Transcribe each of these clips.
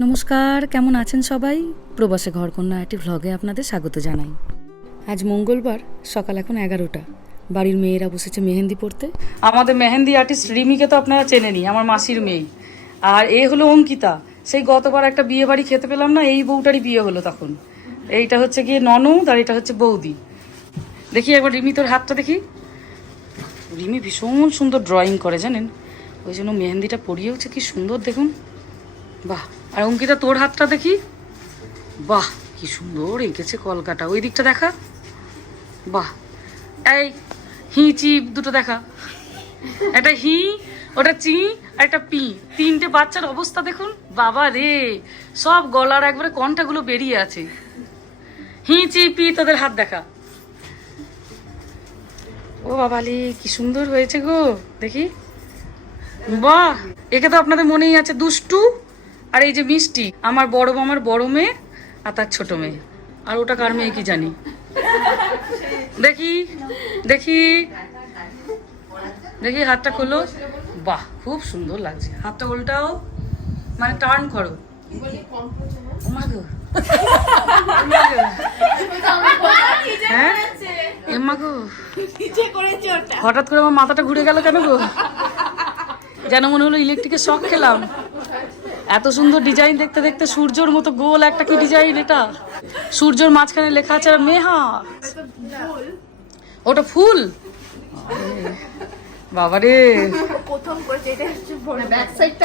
নমস্কার, কেমন আছেন সবাই? প্রবাসে ঘরকন্যা একটি ভ্লগে আপনাদের স্বাগত জানাই। আজ মঙ্গলবার, সকাল এখন এগারোটা। বাড়ির মেয়েরা বসেছে মেহেন্দি পড়তে আমাদের মেহেন্দি আর্টিস্ট রিমিকে তো আপনারা চেনেনি আমার মাসির মেয়ে। আর এ হলো অঙ্কিতা। সেই গতবার একটা বিয়ে বাড়ি খেতে পেলাম না, এই বউটারই বিয়ে হলো তখন। এইটা হচ্ছে গিয়ে ননদ আর এটা হচ্ছে বৌদি। দেখি একবার রিমি তোর হাতটা দেখি। রিমি ভীষণ সুন্দর ড্রয়িং করে জানেন। ওই জন্য মেহেন্দিটা পরিয়েওছে কি সুন্দর দেখুন। বাহ, আর অঙ্কিতা, তোর হাতটা দেখি? বাহ, কি সুন্দর এঁকেছে কলকাটা ওই দিকটা দেখা? বাহ, এই হি চিপ দুটো দেখা। একটা হি, ওটা চি, আর একটা পি। তিনটে বাচ্চার অবস্থা দেখুন। বাবা রে, সব গলার একবারে কণ্ঠাগুলো বেরিয়ে আছে। হি, চি, পি, তোদের হাত দেখা। ও বাবালি কি সুন্দর হয়েছে গো। দেখি। বাহ, একে তো আপনাদের মনেই আছে। দুষ্টু। আর এই যে মিষ্টি, আমার বড় মামার বড় মেয়ে আর তার ছোট মেয়ে। আর ওটা কার মেয়ে কি জানি? দেখি দেখি। দেখি, হাতটা খোলো। বাহ, খুব সুন্দর লাগছে। হাতটা উল্টাও মানে টার্ন করো। হ্যাঁ? হঠাৎ করে আমার মাথাটা ঘুরে গেল কেন গো? যেন মনে হলো ইলেকট্রিকের শখ খেলাম। এত সুন্দর ডিজাইন দেখতে দেখতে সূর্যর মতো গোল একটা কি ডিজাইন এটা? সূর্যর মাঝখানে লেখা আছে মেহা। ওটা ফুল? বাবারে।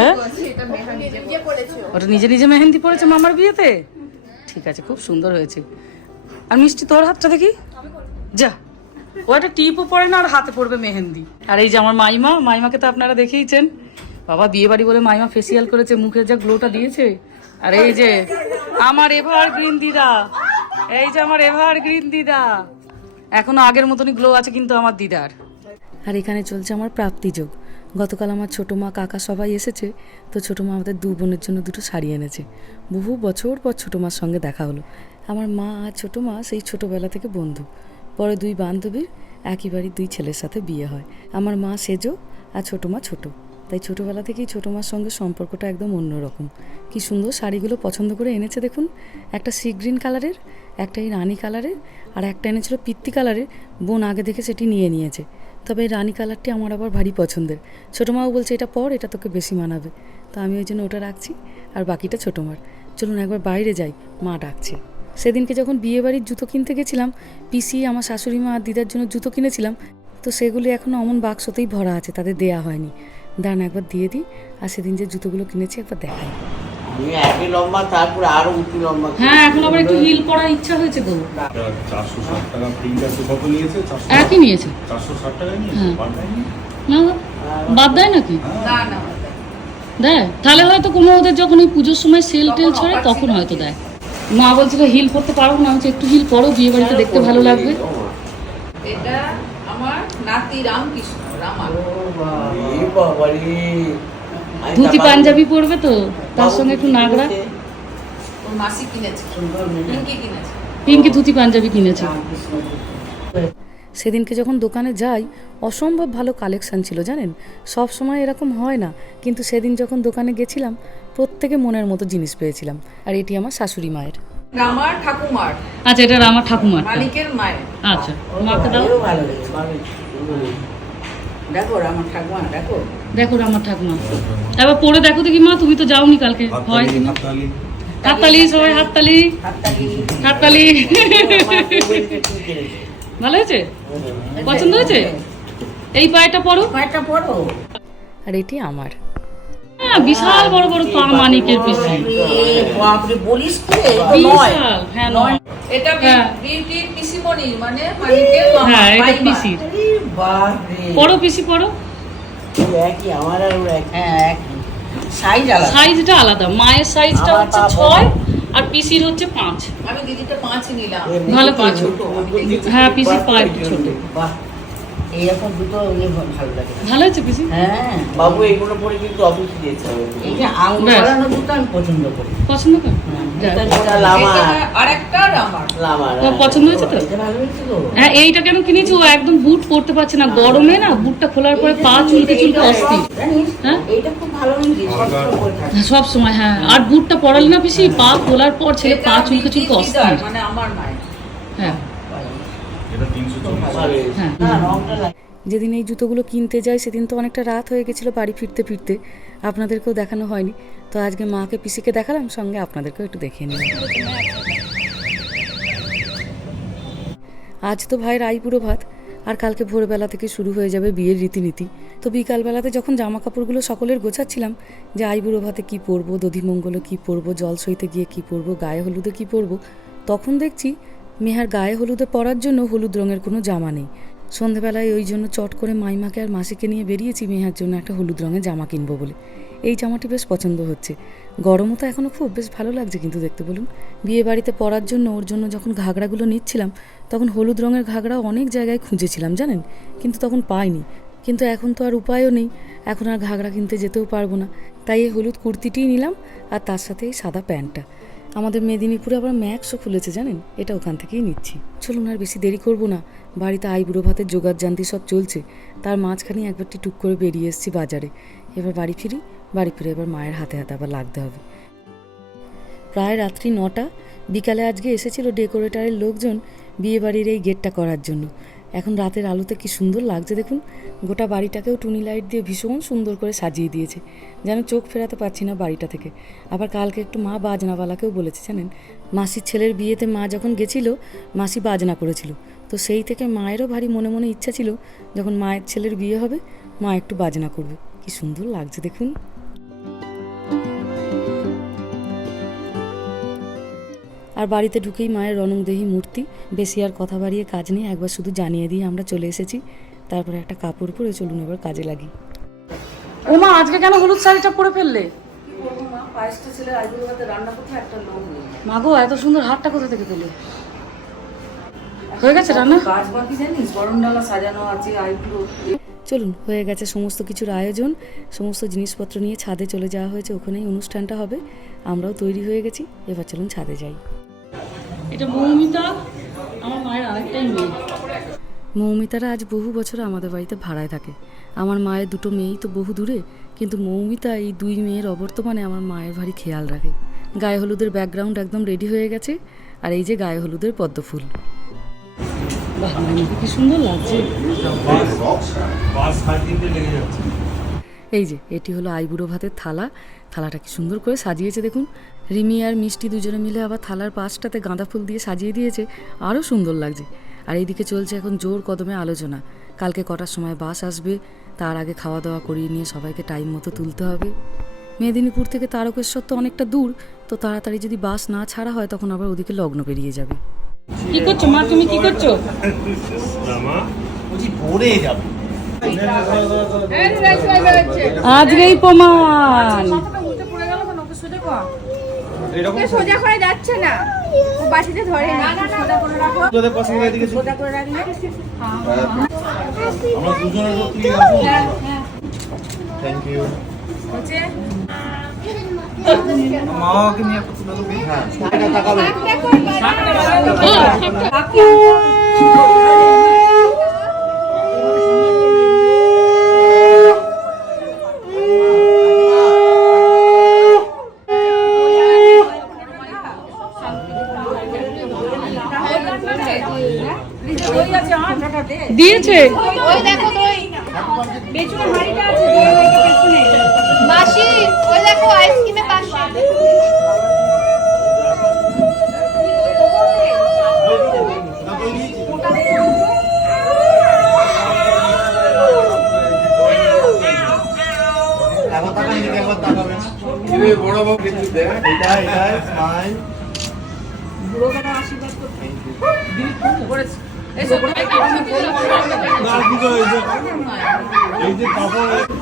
হ্যাঁ? এটা মেহা নিজে নিজে করেছে ওটা নিজে নিজে মেহেন্দি পড়েছে মামার বিয়েতে? ঠিক আছে খুব সুন্দর হয়েছে। আর মিষ্টি তোর হাতটা দেখি? যা। ও একটা টিপও পরে না আর হাতে পড়বে মেহেন্দি। আর এই যে আমার মাইমা মাইমাকে তো আপনারা দেখেইছেন। বাবা বিয়ে বাড়ি বলে মাইমা ফেসিয়াল করেছে, মুখের যা গ্লোটা দিয়েছে। আর এই যে, আমার এভার গ্রিন দিদা, এই যে আমার এভার গ্রিন দিদা। এখনও আগের মতনই গ্লো আছে কিন্তু আমার দিদার। আর এখানে চলছে আমার প্রাপ্তিযোগ গতকাল আমার ছোটো মা, কাকা সবাই এসেছে, তো ছোটো মা আমাদের দু বোনের জন্য দুটো শাড়ি এনেছে। বহু বছর পর ছোটো মার সঙ্গে দেখা হলো। আমার মা আর ছোটো মা সেই ছোটোবেলা থেকে বন্ধু। পরে দুই বান্ধবীর, একই বাড়ির দুই ছেলের সাথে বিয়ে হয়। আমার মা সেজো আর ছোটো মা ছোটো। তাই ছোটোবেলা থেকেই ছোটো মার সঙ্গে সম্পর্কটা একদম অন্যরকম। কি সুন্দর শাড়িগুলো পছন্দ করে এনেছে দেখুন। একটা সি গ্রিন কালারের একটা এই রানী কালারের আর একটা এনেছিল পিত্তি কালারের বোন আগে দেখে সেটি নিয়ে নিয়েছে। তবে এই রানী কালারটি আমার আবার ভারী পছন্দের। ছোটো মাও বলছে, এটা পর, এটা তোকে বেশি মানাবে। তো আমি ওই জন্য ওটা রাখছি, আর বাকিটা ছোটো মার। চলুন একবার বাইরে যাই, মা ডাকছে। সেদিনকে যখন বিয়ে বাড়ির জুতো কিনতে গেছিলাম, পিসি, আমার শাশুড়ি মা আর দিদার জন্য জুতো কিনেছিলাম, তো সেগুলি এখনও অমন বাক্সতেই ভরা আছে, তাদের দেয়া হয়নি। দাঁড়ান একবার দিয়ে দিই। আর সেদিন যে জুতোগুলো কিনেছি একবার দেখাই। আমি একই লম্বা তারপরে আরও উঁচু লম্বা হ্যাঁ এখন আবার একটু হিল পরার ইচ্ছা হয়েছে গো চারশো ষাট টাকা প্রিন্ট আছে কত নিয়েছে? চারশো একই নিয়েছে। টাকা হ্যাঁ। বাদ দেয়নি? না বাদ দেয় নাকি? না না দেয়। তাহলে হয়তো কোনো ওদের যখন ওই পুজোর সময় সেল টেল ছড়ে তখন হয়তো দেয়। মা বলছিল হিল পরতে পারব না। আমি একটু হিল পরো বিয়ে বাড়িতে দেখতে ভালো লাগবে। এটা আমার নাতি রামকৃষ্ণ রামাল ধুতি পাঞ্জাবি পরবে তো তার সঙ্গে একটু নাগরা। মাসি কিনেছে। পিঙ্কি কিনেছে। পিঙ্কি ধুতি পাঞ্জাবি কিনেছে। সেদিনকে যখন দোকানে যাই অসম্ভব ভালো কালেকশন ছিল জানেন? সব সময় এরকম হয় না কিন্তু সেদিন যখন দোকানে গেছিলাম প্রত্যেকে মনের মতো জিনিস পেয়েছিলাম আর এটি আমার শাশুড়ি মায়ের। রামার ঠাকুমার। আচ্ছা এটা আমার ঠাকুমার। মালিকের মায়ের। আচ্ছা মাকে দাও। ভালো দেখো রামার ঠাকুমা দেখো। দেখো আমার ঠাকুমা। এবার পরে দেখো দেখি মা তুমি তো যাওনি কালকে। হয়। হাততালি, সবাই হাততালি। হাততালি। ভালো হয়েছে? পছন্দ হয়েছে? এই পায়টা পরো। পায়টা পড়ো আর এটি আমার। বিশাল বড় বড় পা মানিকের পিসি। বাপরে বলিস কি? বিশাল হ্যাঁ নয়। এটা হ্যাঁ। বিউটির পিসিমণি মানে হ্যাঁ এটা পিসির। পড়ো পিসি পড়ো। একই আমার আর এক হ্যাঁ একই। সাইজ আলাদা। সাইজটা আলাদা। মায়ের সাইজটা হচ্ছে ছয় আর পিসির হচ্ছে পাঁচ। আমি দিদিটা পাঁচ নিলাম। ভালো। ছোট, হ্যাঁ, পিসির বাহ, পা ছোট। বাহ। এই দুটো ইয়ে ভালো লাগে। ভালো আছে পিসি? হ্যাঁ। বাবু এগুলো পরে কিন্তু অফিস এই যে আঙুল। দুটো আমি পছন্দ করি। পছন্দ কর? হ্যাঁ, হ্যাঁ। এইটা কেন কিনেছি? ও একদম বুট পরতে পারছে না। গরমে না বুটটা খোলার পরে পা চুলকে চুলতে অস্থির। হ্যাঁ? এইটা খুব ভালো হয়েছে সবসময় সব সময় হ্যাঁ। আর বুটটা পরালে না পিসি? পা খোলার পর ছেলে পা চুলকে চুলকে দিদার, অস্থির। মানে হ্যাঁ এটা তিনশো চল্লিশ ভালো হ্যাঁ না রংটা লাগে যেদিন এই জুতোগুলো কিনতে যাই, সেদিন তো অনেকটা রাত হয়ে গেছিল বাড়ি ফিরতে ফিরতে। আপনাদেরকেও দেখানো হয়নি। তো আজকে মাকে, পিসিকে দেখালাম, সঙ্গে আপনাদেরকেও একটু দেখিয়ে নিলাম আজ তো ভাইয়ের আইপুরো ভাত, আর কালকে ভোরবেলা থেকে শুরু হয়ে যাবে বিয়ের রীতিনীতি। তো বিকালবেলাতে যখন জামা কাপড়গুলো সকলের গোছাচ্ছিলাম, যে আইবুড়ো ভাতে কী পরবো দধিমঙ্গলে কী পরবো, জল সইতে গিয়ে কী পরবো, গায়ে হলুদে কী পরবো, তখন দেখছি মেহার গায়ে হলুদে পরার জন্য হলুদ রঙের কোনো জামা নেই। সন্ধেবেলায় ওই জন্য চট করে মাইমাকে আর মাসিকে নিয়ে বেরিয়েছি মেহার জন্য একটা হলুদ রঙের জামা কিনবো বলে। এই জামাটি বেশ পছন্দ হচ্ছে। গরমও তো এখনও খুব, বেশ ভালো লাগছে কিন্তু দেখতে বলুন। বিয়ে বাড়িতে পরার জন্য ওর জন্য যখন ঘাগরাগুলো নিচ্ছিলাম, তখন হলুদ রঙের ঘাগরা অনেক জায়গায় খুঁজেছিলাম, জানেন? কিন্তু তখন পাইনি। কিন্তু এখন তো আর উপায়ও নেই। এখন আর ঘাগরা কিনতে যেতেও পারব না। তাই এই হলুদ কুর্তিটিই নিলাম আর তার সাথে এই সাদা প্যান্টটা। আমাদের মেদিনীপুরে আবার ম্যাক্সও খুলেছে জানেন? এটা ওখান থেকেই নিচ্ছি। চলুন আর বেশি দেরি করব না। বাড়িতে আইবুড়ো ভাতের জোগাড় জান্তি সব চলছে। তার মাঝখানে একবারটি টুক করে বেরিয়ে এসেছি বাজারে। এবার বাড়ি ফিরি, বাড়ি ফিরে এবার মায়ের হাতে হাতে আবার লাগতে হবে। প্রায় রাত্রি নটা। বিকালে আজকে এসেছিল ডেকোরেটারের লোকজন বিয়ে বাড়ির এই গেটটা করার জন্য। এখন রাতের আলোতে কি সুন্দর লাগছে দেখুন। গোটা বাড়িটাকেও টুনি লাইট দিয়ে ভীষণ সুন্দর করে সাজিয়ে দিয়েছে। যেন চোখ ফেরাতে পারছি না বাড়িটা থেকে। আবার কালকে একটু মা বাজনাওয়ালাকেও বলেছে, জানেন? মাসির ছেলের বিয়েতে মা যখন গেছিল, মাসি বাজনা করেছিল। তো সেই থেকে মায়েরও ভারী মনে মনে ইচ্ছা ছিল, যখন মায়ের ছেলের বিয়ে হবে, মা একটু বাজনা করবে। কি সুন্দর লাগছে দেখুন। আর বাড়িতে ঢুকেই মায়ের রণংদেহী মূর্তি। বেশি আর কথা বাড়িয়ে কাজ নেই একবার শুধু জানিয়ে দিয়ে আমরা চলে এসেছি। তারপরে একটা কাপড় পরে চলুন এবার কাজে লাগি। ও মা আজকে কেন হলুদ শাড়িটা পরে ফেললে? পায়েসটা ছেলে আইবুড়ো ভাতে রান্না করতে একটা লোক নেই। মা গো এত সুন্দর হারটা কোথা থেকে পেলে? হয়ে গেছে রান্না? কাজ বাকি জানিস? গরম ডালা সাজানো আছে আইবুড়ো। চলুন হয়ে গেছে সমস্ত কিছুর আয়োজন। সমস্ত জিনিসপত্র নিয়ে ছাদে চলে যাওয়া হয়েছে ওখানেই অনুষ্ঠানটা হবে। আমরাও তৈরি হয়ে গেছি এবার চলুন ছাদে যাই। এটা মৌমিতা আমার মায়ের আরেকটাই মেয়ে। মৌমিতারা আজ বহু বছর আমাদের বাড়িতে ভাড়ায় থাকে। আমার মায়ের দুটো মেয়েই তো বহু দূরে কিন্তু মৌমিতা এই দুই মেয়ের অবর্তমানে আমার মায়ের ভারী খেয়াল রাখে। গায়ে হলুদের ব্যাকগ্রাউন্ড একদম রেডি হয়ে গেছে আর এই যে গায়ে হলুদের পদ্ম ফুল বাহ কি সুন্দর লাগছে। এই যে এটি হলো আইবুড়ো ভাতের থালা। থালাটা কি সুন্দর করে সাজিয়েছে দেখুন। রিমি আর মিষ্টি দুজনে মিলে আবার থালার পাশটাতে গাঁদা ফুল দিয়ে সাজিয়ে দিয়েছে। আরও সুন্দর লাগছে। আর এইদিকে চলছে এখন জোর কদমে আলোচনা। কালকে কটার সময় বাস আসবে তার আগে খাওয়া দাওয়া করিয়ে নিয়ে সবাইকে টাইম মতো তুলতে হবে। মেদিনীপুর থেকে তারকেশ্বর তো অনেকটা দূর তো তাড়াতাড়ি যদি বাস না ছাড়া হয় তখন আবার ওদিকে লগ্ন পেরিয়ে যাবে। কি করছ মা তুমি কি করছ? আজকেই প্রমাণ। ওকে সোজা করে যাচ্ছে না। ও বাসিতে ধরে না। সোজা করে রাখো তোদের পছন্দ এদিকে সোজা করে রাখলে? আমরা দুজনের থেকে থ্যাংক ইউ হচ্ছে? মাকে নিয়ে তুলে দেবো হ্যাঁ। এটা তাকাবে ওই দেখো হাড়িটা আছে পেছনে মাসি ওই দেখো আইসক্রিমে পাশে একবার তাকান এদিকে একবার তাকাবে বড় বাবু কিন্তু দেখ এটা এটা স্মাইল না কি তো এই যে এই যে কাপড়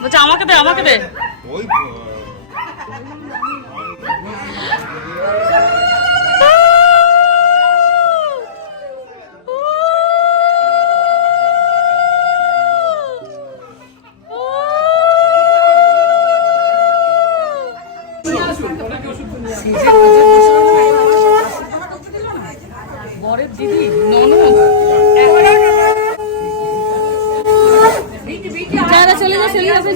বলছে আমাকে দে আমাকে দে। ওই বরের দিদি ননদ। চলে যা চলে যাবে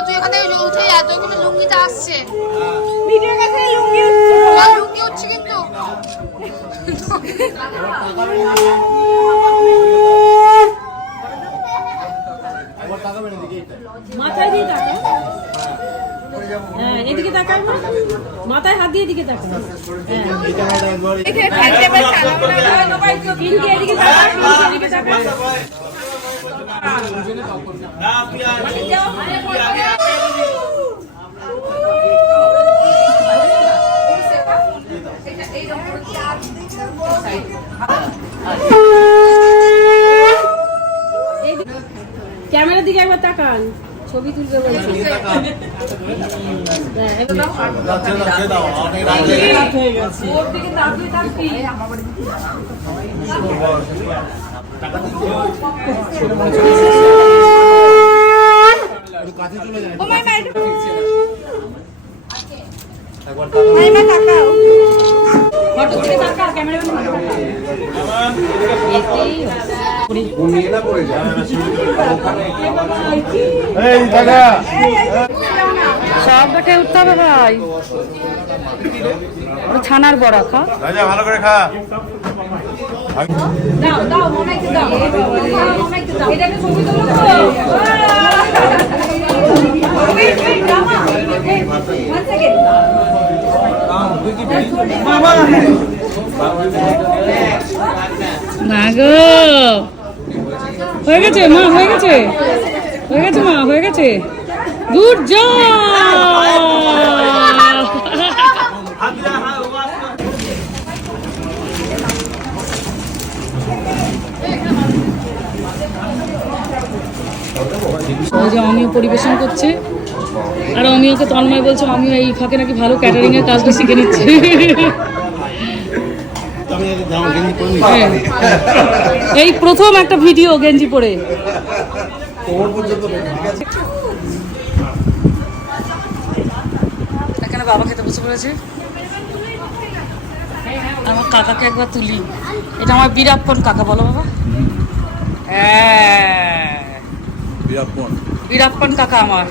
তুই এখান উঠে এতগুলো লুঙ্গিতে আসছে। ভিডিও কাছে লুঙ্গি লুঙ্গি হচ্ছে কিন্তু। মাথায় দিয়ে তাকা হ্যাঁ এদিকে তাকাই মা। মাথায় হাত দিয়ে এদিকে তাকা পিনকে এদিকে তাকা পিনকে এদিকে তাকা ক্যামেরার দিকে একবার তাকান। ছবি তুলবে বলছি। হ্যাঁ, গেছে এই উঠতে হবে ভাই। ছানার বড়া খা। ভালো করে খা। দাও হয়ে গেছে, মা, হয়ে গেছে। হয়ে গেছে, মা, হয়ে গেছে। গুড ওই যে অমিও পরিবেশন করছে। আর অমিওকে তন্ময় বলছে অমিও এই ফাঁকে নাকি ভালো ক্যাটারিং এর কাজটা শিখে নিচ্ছে। এই প্রথম একটা ভিডিও গেঞ্জি পরে। এখানে বাবা খেতে বসে পড়েছে। আমার কাকাকে একবার তুলি। এটা আমার বীরাপ্পন কাকা বলো বাবা। হ্যাঁ। বীরাপ্পন। কাকা আমার।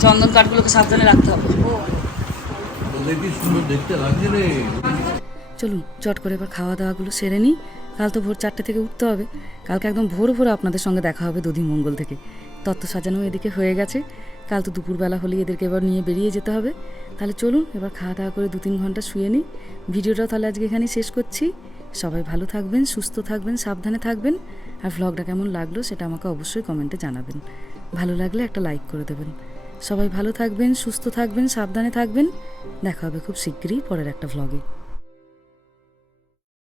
চন্দন কাঠগুলোকে সাবধানে রাখতে হবে। চলুন, চট করে এবার খাওয়া দাওয়াগুলো সেরে নিই। কাল তো ভোর চারটে থেকে উঠতে হবে। কালকে একদম ভোর ভোর আপনাদের সঙ্গে দেখা হবে দধি মঙ্গল থেকে। তত্ত্ব সাজানো এদিকে হয়ে গেছে। কাল তো দুপুরবেলা হলেই এদেরকে এবার নিয়ে বেরিয়ে যেতে হবে। তাহলে চলুন, এবার খাওয়া দাওয়া করে দু তিন ঘণ্টা শুয়ে নিই। ভিডিওটাও তাহলে আজকে এখানেই শেষ করছি। সবাই ভালো থাকবেন, সুস্থ থাকবেন, সাবধানে থাকবেন। আর ভ্লগটা কেমন লাগল সেটা আমাকে অবশ্যই কমেন্টে জানাবেন। ভালো লাগলে একটা লাইক করে দেবেন। সবাই ভালো থাকবেন সুস্থ থাকবেন সাবধানে থাকবেন। দেখা হবে খুব শিগগিরই পরের একটা ভ্লগে